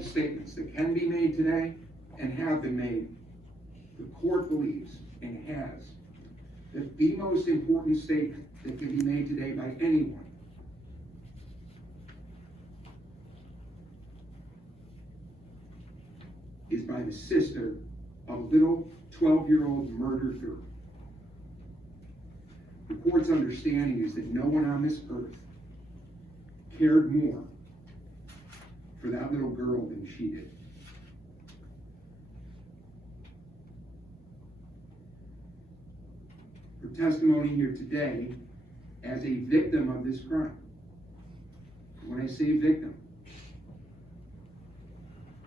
the statements that can be made today and have been made, the court believes and has that the most important statement that can be made today by anyone is by the sister of a little 12-year-old murdered girl. The court's understanding is that no one on this earth cared more for that little girl than she did. Her testimony here today as a victim of this crime. When I say victim,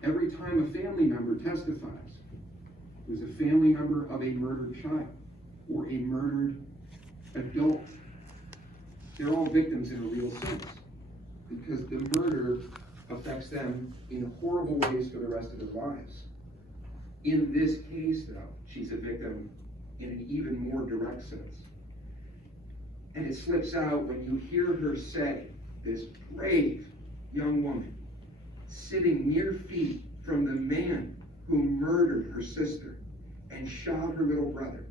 every time a family member testifies, it was a family member of a murdered child or a murdered adult. They're all victims in a real sense because the murder affects them in horrible ways for the rest of their lives. In this case, though, she's a victim in an even more direct sense. And it slips out when you hear her say, this brave young woman, sitting mere feet from the man who murdered her sister and shot her little brother.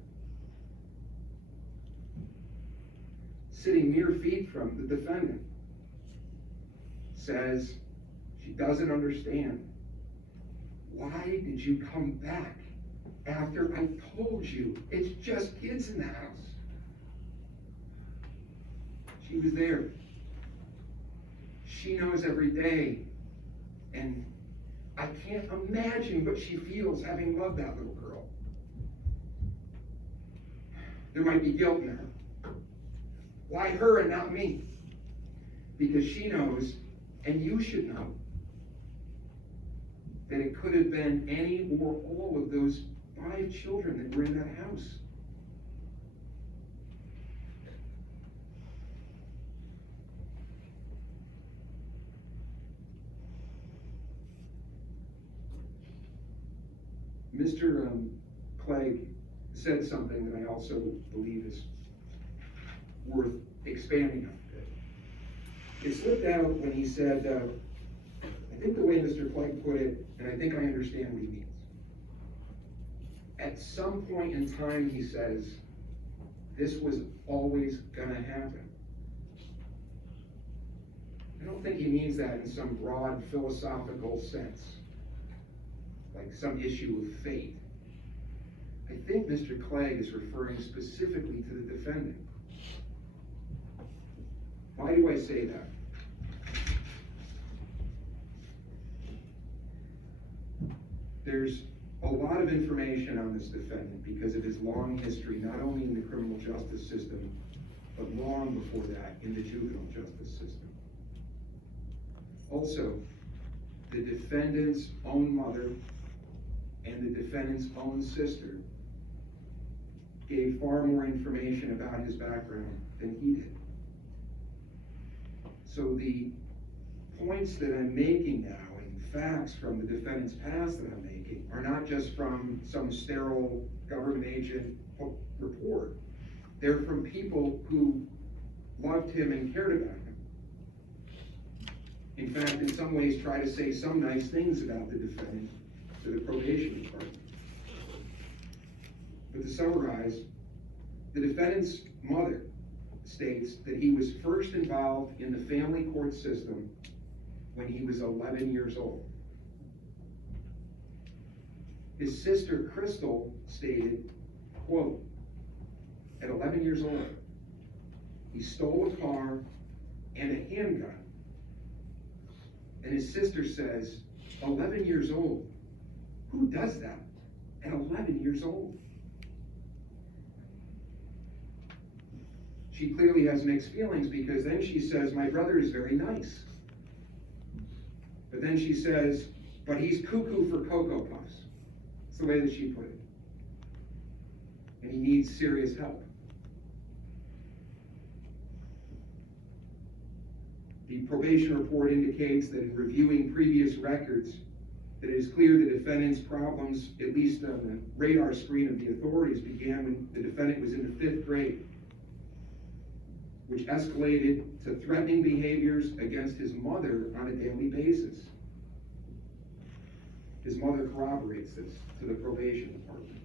Sitting mere feet from the defendant, says she doesn't understand. Why did you come back after I told you it's just kids in the house? She was there. She knows every day, and I can't imagine what she feels having loved that little girl. There might be guilt in her. Why her and not me? Because she knows, and you should know, that it could have been any or all of those 5 children that were in that house. Mr. Clegg said something that I also believe is worth expanding on. It slipped out when he said, I think the way Mr. Clegg put it, and I think I understand what he means. At some point in time, he says, this was always gonna happen. I don't think he means that in some broad philosophical sense, like some issue of fate. I think Mr. Clegg is referring specifically to the defendant. Why do I say that? There's a lot of information on this defendant because of his long history, not only in the criminal justice system, but long before that in the juvenile justice system. Also, the defendant's own mother and the defendant's own sister gave far more information about his background than he did. So the points that I'm making now and facts from the defendant's past that I'm making are not just from some sterile government agent report. They're from people who loved him and cared about him. In fact, in some ways, try to say some nice things about the defendant to the probation department. But to summarize, the defendant's mother states that he was first involved in the family court system when he was 11 years old. His sister, Crystal, stated, quote, at 11 years old, he stole a car and a handgun. And his sister says, 11 years old? Who does that at 11 years old? She clearly has mixed feelings because then she says, my brother is very nice. But then she says, but he's cuckoo for Cocoa Puffs. It's the way that she put it. And he needs serious help. The probation report indicates that in reviewing previous records, that it is clear the defendant's problems, at least on the radar screen of the authorities, began when the defendant was in the 5th grade, which escalated to threatening behaviors against his mother on a daily basis. His mother corroborates this to the probation department.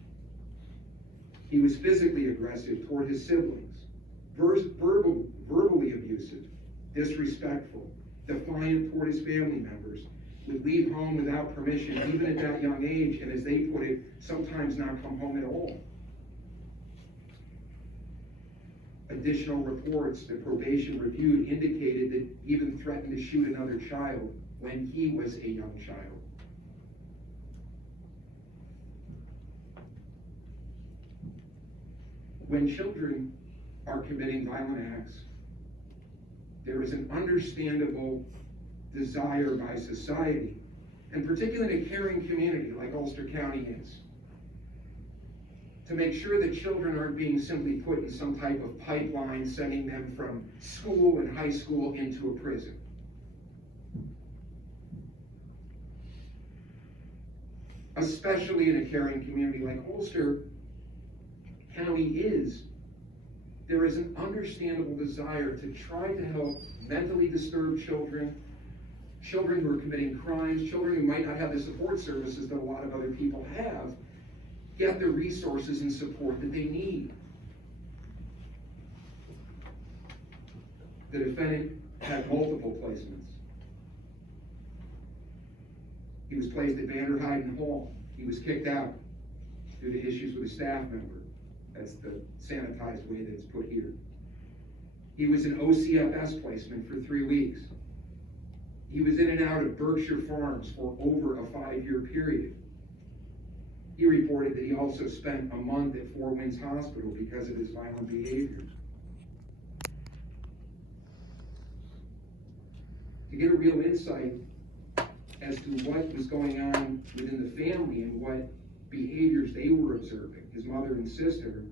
He was physically aggressive toward his siblings, verbally abusive, disrespectful, defiant toward his family members, would leave home without permission, even at that young age, and as they put it, sometimes not come home at all. Additional reports that probation reviewed indicated that he even threatened to shoot another child when he was a young child. When children are committing violent acts, there is an understandable desire by society, and particularly in a caring community like Ulster County is, to make sure that children aren't being simply put in some type of pipeline sending them from school and high school into a prison. Especially in a caring community like Ulster County is, there is an understandable desire to try to help mentally disturbed children, children who are committing crimes, children who might not have the support services that a lot of other people have, get the resources and support that they need. The defendant had multiple placements. He was placed at Vanderheiden Hall. He was kicked out due to issues with a staff member. That's the sanitized way that it's put here. He was in OCFS placement for 3 weeks. He was in and out of Berkshire Farms for over a 5-year period. He reported that he also spent a month at Four Winds Hospital because of his violent behavior. To get a real insight as to what was going on within the family and what behaviors they were observing, his mother and sister,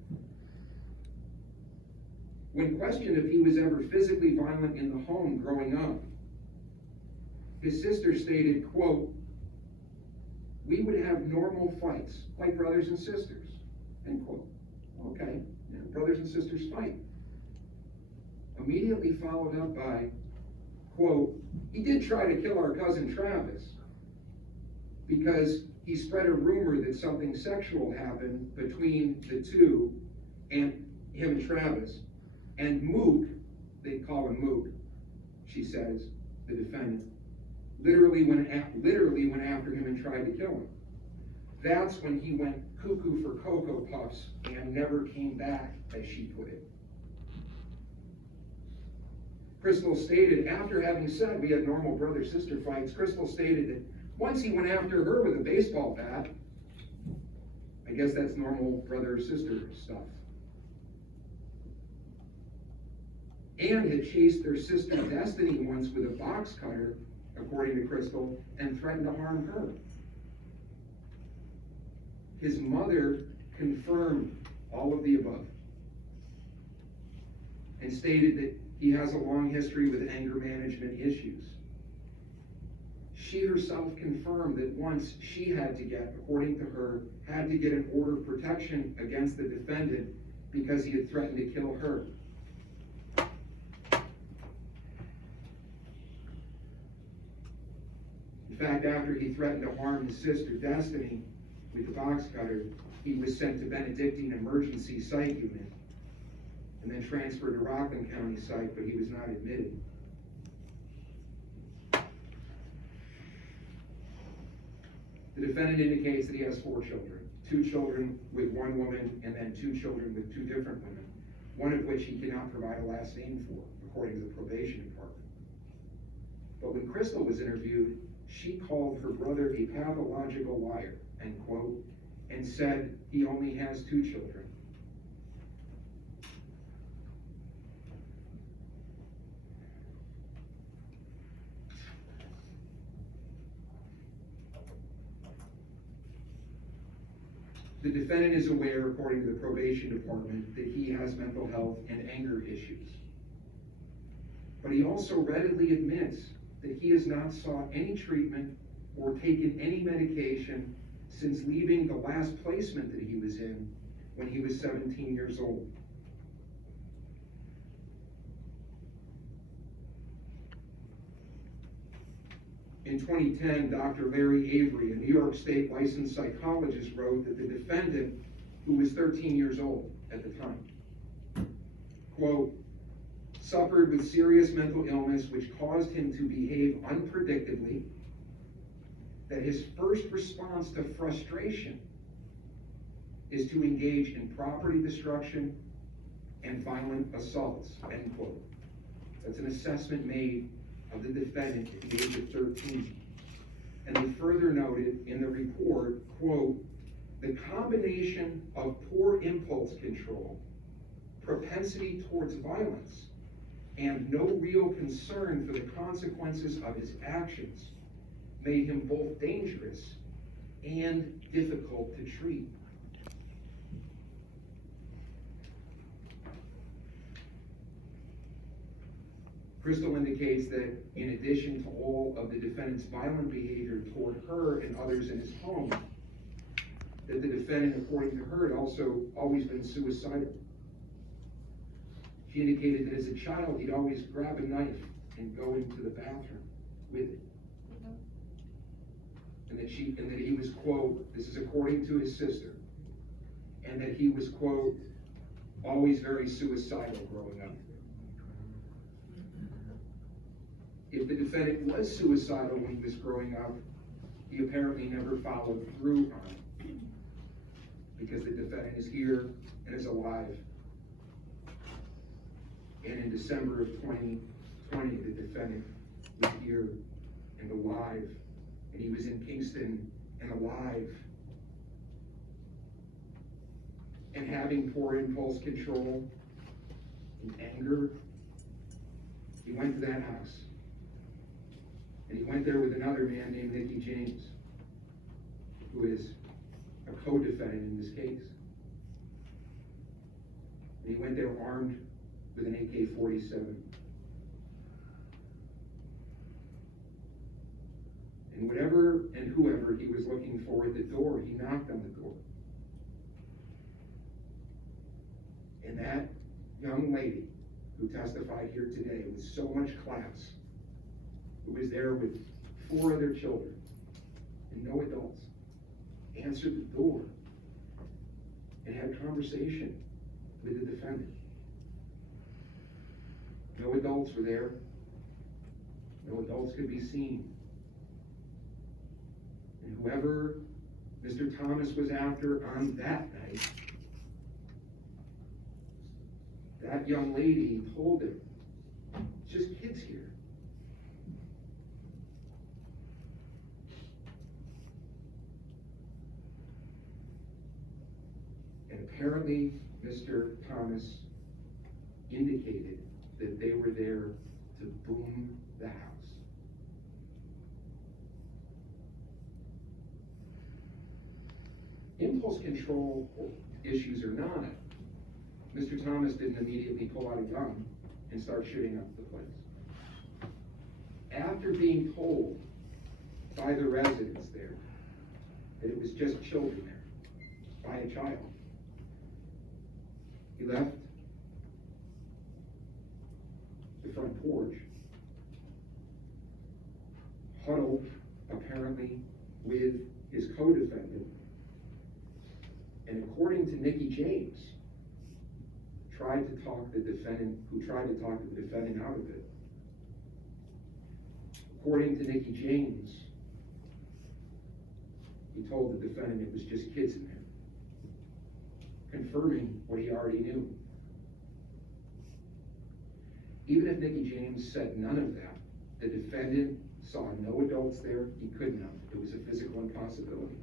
when questioned if he was ever physically violent in the home growing up, his sister stated, quote, "We would have normal fights like brothers and sisters," end quote. Okay, yeah, brothers and sisters fight. Immediately followed up by, quote, "He did try to kill our cousin Travis because he spread a rumor that something sexual happened between the two and him and Travis. And Mook," they call him Mook, she says, the defendant, literally went after him and tried to kill him. That's when he went cuckoo for Cocoa Puffs and never came back, as she put it. Crystal stated, after having said we had normal brother-sister fights, Crystal stated that once he went after her with a baseball bat, I guess that's normal brother-sister stuff, and had chased their sister Destiny once with a box cutter, according to Crystal, and threatened to harm her. His mother confirmed all of the above and stated that he has a long history with anger management issues. She herself confirmed that once she had to get, according to her, had to get an order of protection against the defendant because he had threatened to kill her. In fact, after he threatened to harm his sister Destiny with the box cutter, he was sent to Benedictine Emergency Psych Unit and then transferred to Rockland County Psych, but he was not admitted. The defendant indicates that he has 4 children, 2 children with one woman and then 2 children with 2 different women, one of which he cannot provide a last name for, according to the probation department. But when Crystal was interviewed, she called her brother a pathological liar, end quote, and said he only has 2 children. The defendant is aware, according to the probation department, that he has mental health and anger issues. But he also readily admits that he has not sought any treatment or taken any medication since leaving the last placement that he was in when he was 17 years old. In 2010, Dr. Larry Avery, a New York State licensed psychologist, wrote that the defendant, who was 13 years old at the time, quote, suffered with serious mental illness which caused him to behave unpredictably, that his first response to frustration is to engage in property destruction and violent assaults, end quote. That's an assessment made of the defendant at the age of 13. And they further noted in the report, quote, the combination of poor impulse control, propensity towards violence, and no real concern for the consequences of his actions made him both dangerous and difficult to treat. Crystal indicates that in addition to all of the defendant's violent behavior toward her and others in his home, that the defendant, according to her, had also always been suicidal. She indicated that as a child, he'd always grab a knife and go into the bathroom with it. And that he was, quote, this is according to his sister, and that he was, quote, always very suicidal growing up. If the defendant was suicidal when he was growing up, he apparently never followed through on it, because the defendant is here and is alive. And in December of 2020, the defendant was here and alive, and he was in Kingston and alive. And having poor impulse control and anger, he went to that house. And he went there with another man named Nicky James, who is a co-defendant in this case. And he went there armed with an AK-47. And whatever and whoever he was looking for at the door, he knocked on the door. And that young lady who testified here today with so much class, who was there with 4 other children and no adults, answered the door and had conversation with the defendant. No adults were there. No adults could be seen. And whoever Mr. Thomas was after on that night, that young lady told him, it's just kids here. And apparently, Mr. Thomas indicated that they were there to boom the house. Impulse control issues or not, Mr. Thomas didn't immediately pull out a gun and start shooting up the place. After being told by the residents there that it was just children there, by a child, he left the front porch, huddled apparently with his co-defendant, and according to Nicky James, tried to talk the defendant out of it. According to Nicky James, he told the defendant it was just kids in there, confirming what he already knew. Even if Nicky James said none of that, the defendant saw no adults there, he couldn't have. It was a physical impossibility.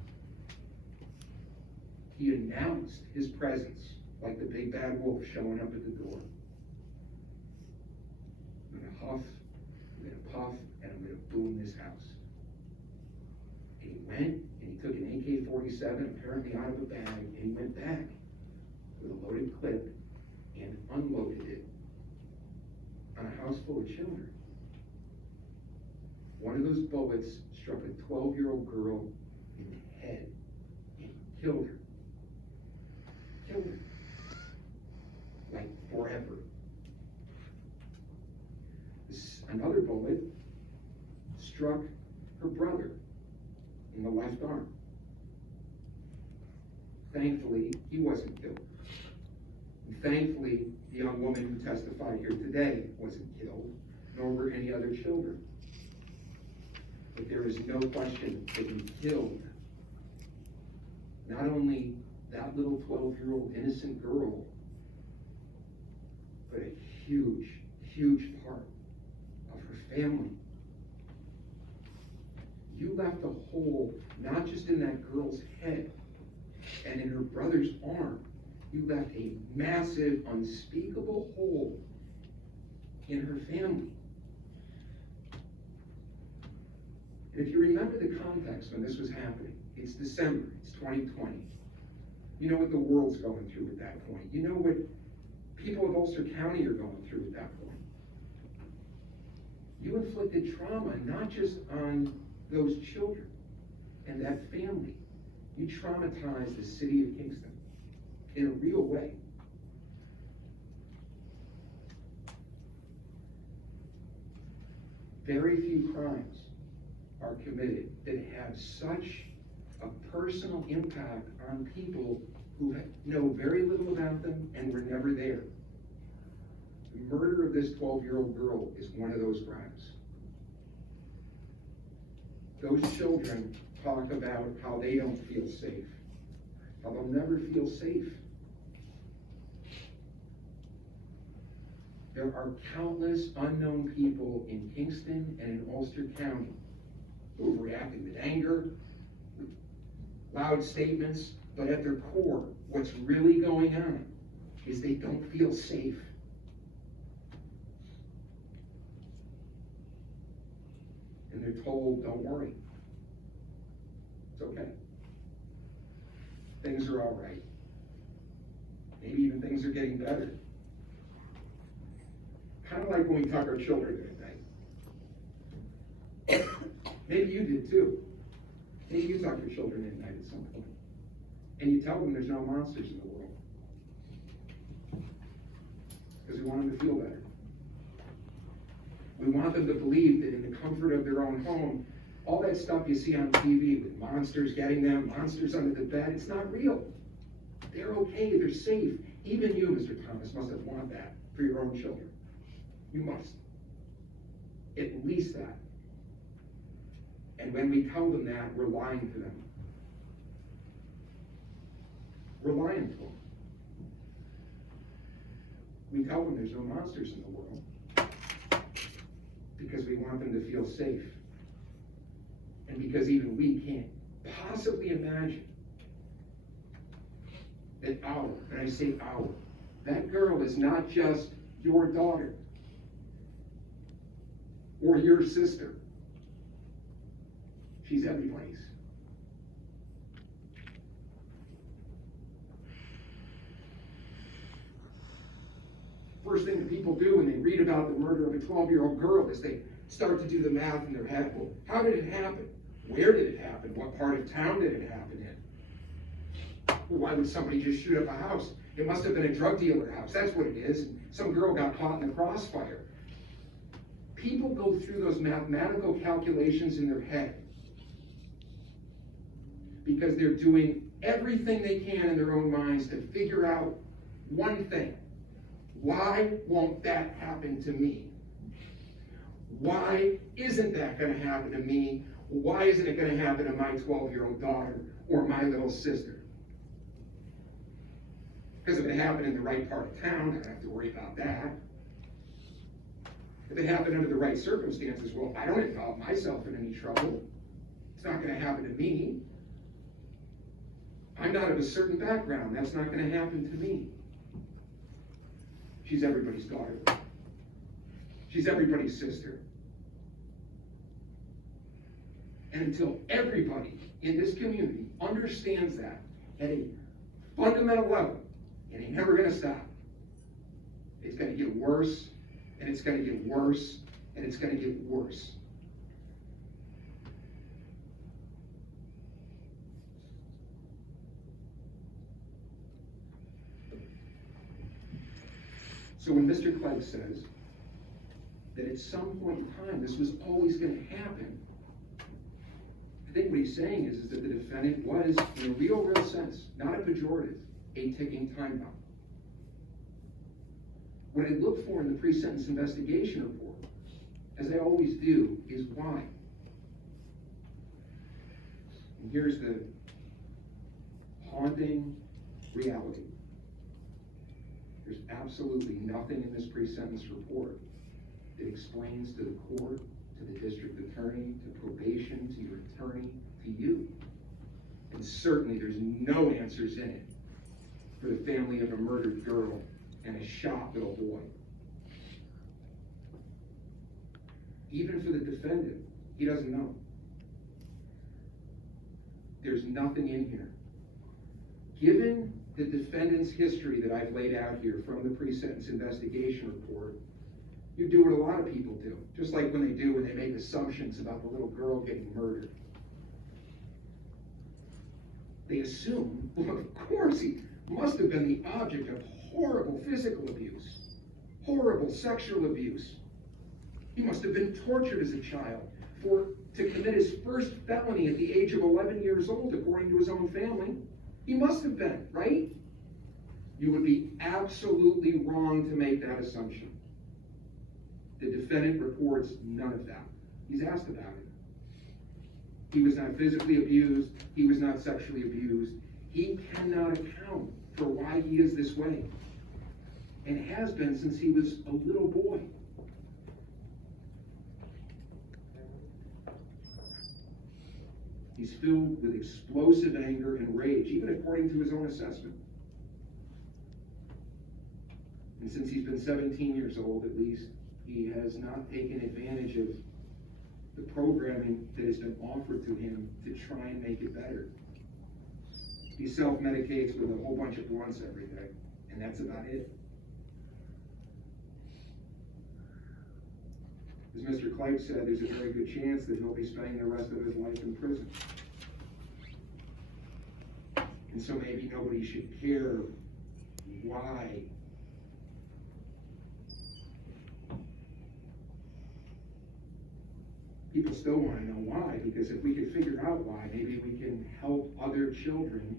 He announced his presence like the big bad wolf showing up at the door. I'm gonna huff, I'm gonna puff, and I'm gonna boom this house. And he went and he took an AK-47 apparently out of a bag, and he went back with a loaded clip and unloaded it on a house full of children. One of those bullets struck a 12-year-old girl in the head and killed her. Killed her. Like forever. Another bullet struck her brother in the left arm. Thankfully, he wasn't killed. And thankfully, the young woman who testified here today wasn't killed, nor were any other children. But there is no question that he killed not only that little 12-year-old innocent girl, but a huge, huge part of her family. You left a hole, not just in that girl's head and in her brother's arm. You left a massive, unspeakable hole in her family. And if you remember the context when this was happening, it's December, it's 2020. You know what the world's going through at that point. You know what people of Ulster County are going through at that point. You inflicted trauma not just on those children and that family. You traumatized the city of Kingston in a real way. Very few crimes are committed that have such a personal impact on people who know very little about them and were never there. The murder of this 12-year-old girl is one of those crimes. Those children talk about how they don't feel safe, how they'll never feel safe. There are countless unknown people in Kingston and in Ulster County who have reacted with anger, with loud statements, but at their core, what's really going on is they don't feel safe. And they're told, don't worry, it's okay. Things are all right. Maybe even things are getting better. Kind of like when we tuck our children in at night. Maybe you did too. Maybe you tuck your children in at night at some point. And you tell them there's no monsters in the world. Because we want them to feel better. We want them to believe that in the comfort of their own home, all that stuff you see on TV with monsters getting them, monsters under the bed, it's not real. They're okay, they're safe. Even you, Mr. Thomas, must have wanted that for your own children. You must. At least that. And when we tell them that, we're lying to them. We're lying to them. We tell them there's no monsters in the world because we want them to feel safe. And because even we can't possibly imagine that and I say that girl is not just your daughter or your sister. She's everybody's. First thing that people do when they read about the murder of a 12-year-old girl is they start to do the math in their head. Well, how did it happen? Where did it happen? What part of town did it happen in? Well, why would somebody just shoot up a house? It must have been a drug dealer house. That's what it is. Some girl got caught in the crossfire. People go through those mathematical calculations in their head because they're doing everything they can in their own minds to figure out one thing. Why won't that happen to me? Why isn't that going to happen to me? Why isn't it going to happen to my 12-year-old daughter or my little sister? Because if it happened in the right part of town, I don't have to worry about that. If it happened under the right circumstances, well, I don't involve myself in any trouble. It's not going to happen to me. I'm not of a certain background. That's not going to happen to me. She's everybody's daughter. She's everybody's sister. And until everybody in this community understands that at a fundamental level, it ain't never going to stop. It's going to get worse, and it's going to get worse, and it's going to get worse. So when Mr. Clegg says that at some point in time this was always going to happen, think what he's saying is that the defendant was, in a real sense, not a pejorative, a ticking time bomb. What I look for in the pre-sentence investigation report, as I always do, is why. And here's the haunting reality. There's absolutely nothing in this pre-sentence report that explains to the court, to the district attorney, to probation, to your attorney, to you. And certainly there's no answers in it for the family of a murdered girl and a shot little boy. Even for the defendant, he doesn't know. There's nothing in here. Given the defendant's history that I've laid out here from the pre-sentence investigation report, you do what a lot of people do, just like when they make assumptions about the little girl getting murdered. They assume, well, of course, he must have been the object of horrible physical abuse, horrible sexual abuse. He must have been tortured as a child to commit his first felony at the age of 11 years old, according to his own family. He must have been, right? You would be absolutely wrong to make that assumption. The defendant reports none of that. He's asked about it. He was not physically abused. He was not sexually abused. He cannot account for why he is this way, and has been since he was a little boy. He's filled with explosive anger and rage, even according to his own assessment. And since he's been 17 years old, at least, he has not taken advantage of the programming that has been offered to him to try and make it better. He self-medicates with a whole bunch of blunts every day, and that's about it. As Mr. Clipe said, there's a very good chance that he'll be spending the rest of his life in prison. And so maybe nobody should care why. People still want to know why, because if we could figure out why, maybe we can help other children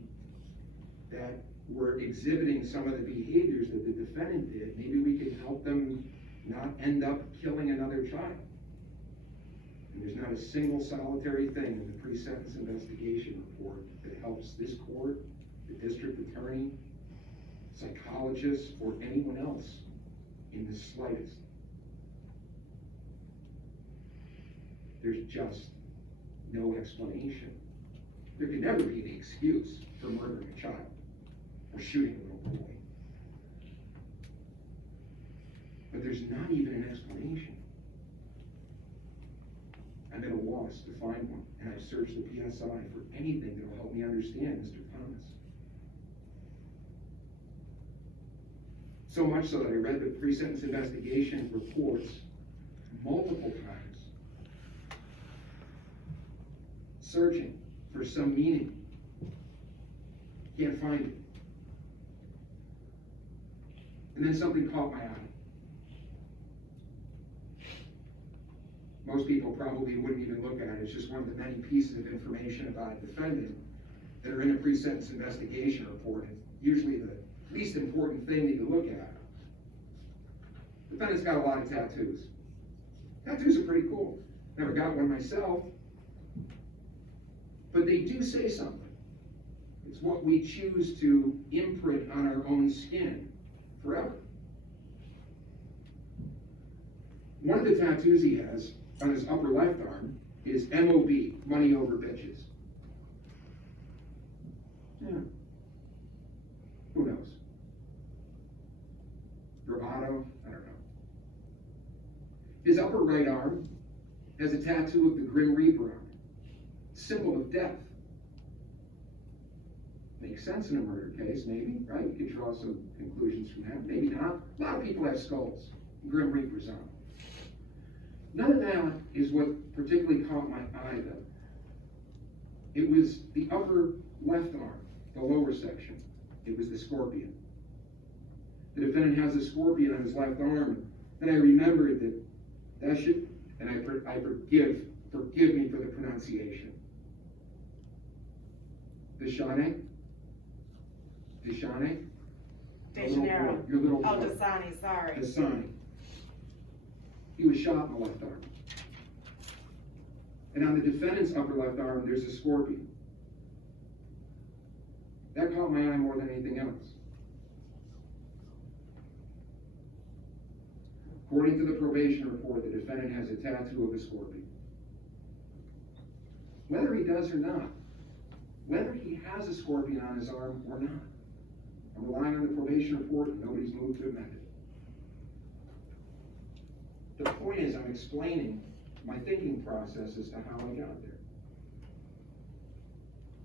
that were exhibiting some of the behaviors that the defendant did. Maybe we can help them not end up killing another child. And there's not a single solitary thing in the pre-sentence investigation report that helps this court, the district attorney, psychologists, or anyone else in the slightest. There's just no explanation. There could never be any excuse for murdering a child or shooting a little boy. But there's not even an explanation. I'm at a loss to find one, and I've searched the PSI for anything that will help me understand Mr. Thomas. So much so that I read the pre-sentence investigation reports multiple times, searching for some meaning. Can't find it. And then something caught my eye. Most people probably wouldn't even look at it. It's just one of the many pieces of information about a defendant that are in a pre-sentence investigation report. It's usually the least important thing that you look at. The defendant's got a lot of tattoos. Tattoos are pretty cool. Never got one myself. But they do say something. It's what we choose to imprint on our own skin forever. One of the tattoos he has on his upper left arm is MOB, money over bitches. Yeah. Who knows? Bravado? I don't know. His upper right arm has a tattoo of the Grim Reaper on it, symbol of death. Makes sense in a murder case, maybe, right? You could draw some conclusions from that. Maybe not. A lot of people have skulls, Grim Reapers on them. None of that is what particularly caught my eye, though. It was the upper left arm, the lower section. It was the scorpion. The defendant has a scorpion on his left arm, and I remembered that should, and I forgive me for the pronunciation. Deshawnay? Dejanero. Your little Oh, boy. Dasani, sorry. Dasani. He was shot in the left arm. And on the defendant's upper left arm, there's a scorpion. That caught my eye more than anything else. According to the probation report, the defendant has a tattoo of a scorpion. Whether he does or not, whether he has a scorpion on his arm or not, I'm relying on the probation report and nobody's moved to amend it. The point is, I'm explaining my thinking process as to how I got there.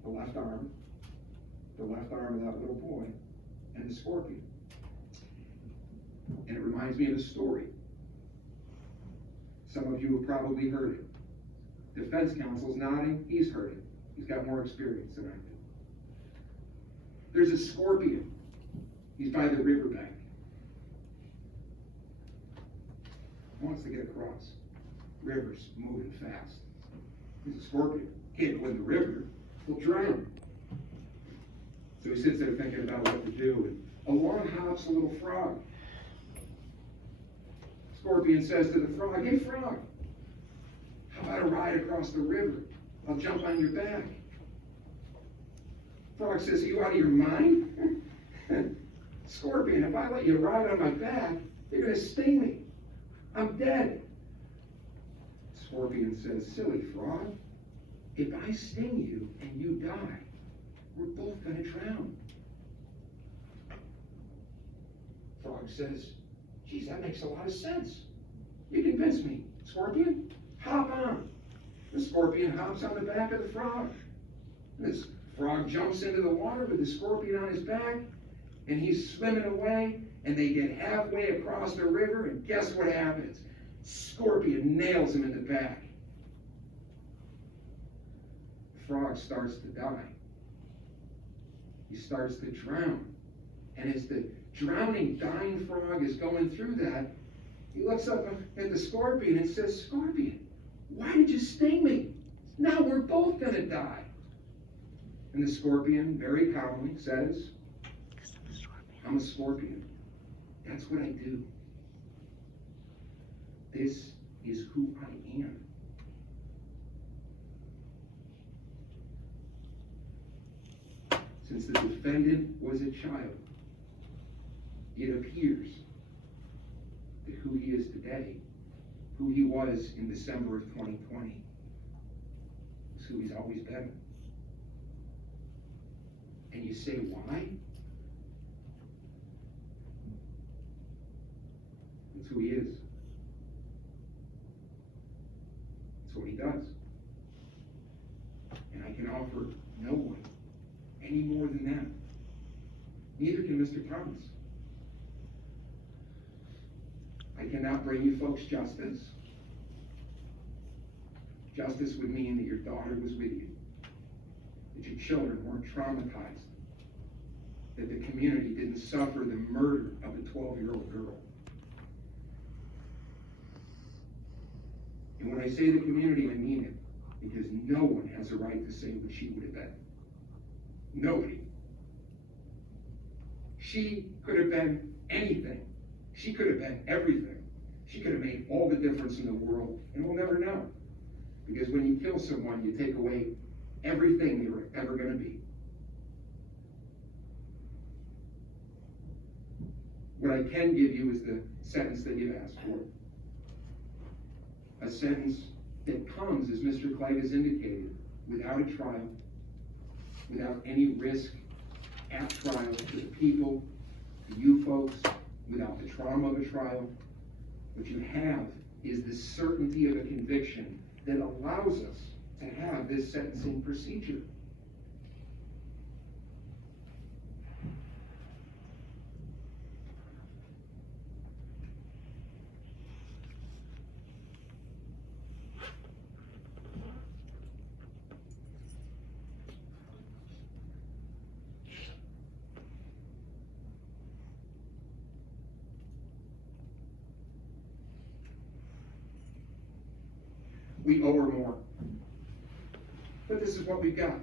The left arm of that little boy, and the scorpion. And it reminds me of a story. Some of you have probably heard it. Defense counsel's nodding, he's heard it. He's got more experience than I do. There's a scorpion. He's by the riverbank. Wants to get across. River's moving fast. He's a scorpion. Can't go in the river. He'll drown. So he sits there thinking about what to do, and along hops a little frog. Scorpion says to the frog, "Hey frog, how about a ride across the river? I'll jump on your back." Frog says, "Are you out of your mind? Scorpion, if I let you ride on my back, you're going to sting me. I'm dead." Scorpion says, "Silly frog, if I sting you and you die, we're both going to drown." Frog says, "Geez, that makes a lot of sense. You convinced me. Scorpion, hop on." The scorpion hops on the back of the frog. This frog jumps into the water with the scorpion on his back, and he's swimming away, and they get halfway across the river, and guess what happens? Scorpion nails him in the back. The frog starts to die. He starts to drown. And as the drowning, dying frog is going through that, he looks up at the scorpion and says, "Scorpion, why did you sting me? Now we're both going to die." And the scorpion very calmly says, "I'm a scorpion. That's what I do. This is who I am." Since the defendant was a child, it appears that who he is today, who he was in December of 2020, is who he's always been. And you say, why? It's who he is. It's what he does. And I can offer no one any more than that. Neither can Mr. Thomas. I cannot bring you folks justice. Justice would mean that your daughter was with you, that your children weren't traumatized, that the community didn't suffer the murder of a 12-year-old girl. And when I say the community, I mean it, because no one has a right to say what she would have been. Nobody. She could have been anything. She could have been everything. She could have made all the difference in the world, and we'll never know. Because when you kill someone, you take away everything they were ever going to be. What I can give you is the sentence that you've asked for. A sentence that comes, as Mr. Clay has indicated, without a trial, without any risk at trial to the people, to you folks, without the trauma of a trial. What you have is the certainty of a conviction that allows us to have this sentencing procedure. We owe her more. But this is what we've got.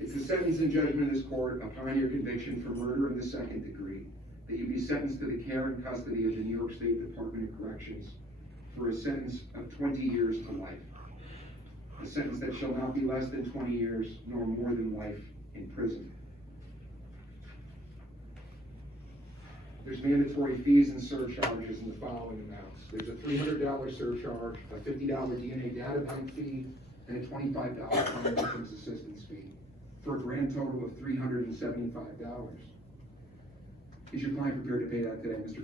It's the sentence and judgment of this court upon your conviction for murder in the second degree, that you be sentenced to the care and custody of the New York State Department of Corrections for a sentence of 20 years to life. A sentence that shall not be less than 20 years, nor more than life in prison. There's mandatory fees and surcharges in the following amounts. There's a $300 surcharge, a $50 DNA data bank fee, and a $25 crime victims assistance fee, for a grand total of $375. Is your client prepared to pay that today, Mr.